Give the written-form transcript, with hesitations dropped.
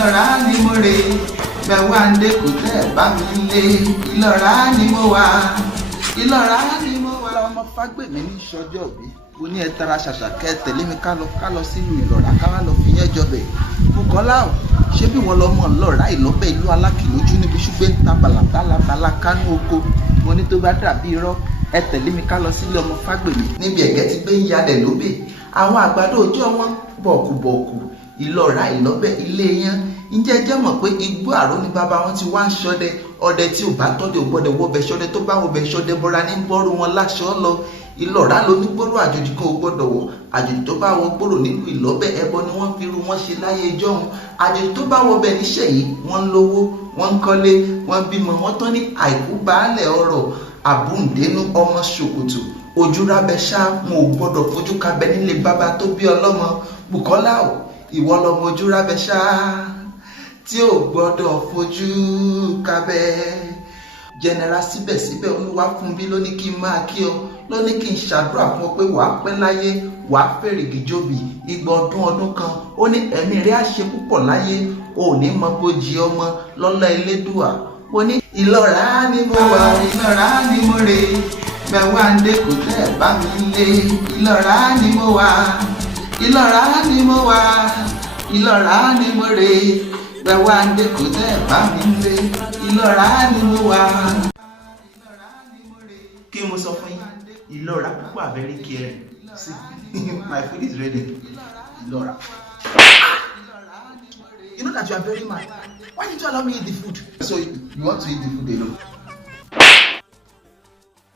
ìlọ́ra ni mo rè mẹ́wàá ń dé kò tẹ́ ẹ̀ bá mi lé ìlọ́ra ni mo wà ìlọ́ra ni mo wà. ọmọ Fágbèmí ní sọjọ́ òbí o ní ẹ tara ṣàṣà kẹ́ ẹ tẹ̀lé mi ká lọ sílùú ìlọ́ra ká wá lọ fi yẹn jọbẹ̀. Bùkọ́lá o ṣé bí wọ́n lọ mọ̀ lọ́ra ìlọ́bẹ̀ ìlú alákìlójú níbi ṣùgbẹ́ ń ta bàlàbàlà kánú oko mo ní tó bá dàbí irọ́ ẹ tẹ̀lé mi ká lọ sílé ọmọ Fágbèmí níbi ẹ̀gẹ́ ti gbé ń yalẹ̀ lóbè àwọn àgbàdo ọjọ́ wọn bọ̀kùbọ̀kù ìlọ́ra ìlọ́bẹ̀ ilé yẹn ǹjẹ́ jẹ́ mọ̀ pé igbó àró ni bàbá wọn ti wá ń ṣọdẹ ọdẹ tí ò bá tọ́jú ò gbọ́dọ̀ wọbẹ̀ ṣọdẹ tó bá wọbẹ̀ ṣọdẹ bọ́ra ní gbọ́rù wọn láṣọ lọ ìlọ́ra ló ní gbòòrò àjòjì kan ò gbọ́dọ̀ wọ̀ àjòjì tó bá wọ gbòòrò nínú ìlọ́bẹ̀ ẹbọ ni wọ́n fi irú wọn ṣe láyé ìjọ́un àjòjì tó bá wọbẹ̀ níṣẹ́ yìí wọ́n ń lówó wọ́n ń kọ́lé wọ́n bímọ wọ́n tán ní àìkú baálẹ̀ ọrọ̀ àbúǹdénú ọmọ ṣòkòtò ojú rábẹ ṣá wọn ò gbọ́dọ̀ fojú kabẹ nílé bàbá tó bí ọlọ́mọ Bùkọ́lá o ìwọ lọmọ ojú rábẹ ṣá tí ò gbọ́dọ̀ fojú kabẹ. General síbẹ̀síbẹ̀ olúwa fún bí lóní kí n máa kí ọ lóní kí n ṣàdúrà fún ọ pé wàá pẹ́ láyé wàá fèrègì jóbi igba ọdún kan ó ní ẹ̀mí rẹ̀ á ṣe púpọ̀ láyé ò ní mọ bójì ọmọ lọ́lá elédùà ó ní ìlọ́ra ni mo wà ìlọ́ra ni mo rè mẹ́wàá ń dé kò tẹ́ ẹ̀ bá mi lé ìlọ́ra ni mo wà ìlọ́ra ni mo wà ìlọ́ra ni mo rè mẹ́wàá ń dé kò tẹ́ ẹ̀ bá mi lé ìlọ́ra ni mo wà. Kí mo sọ fún yín ìlọ́ra púpọ̀ very caring. See, my food is ready. Ìlọ́ra. You know that you are very mad. Why did you allow me eat the food? So you want to eat the food alone?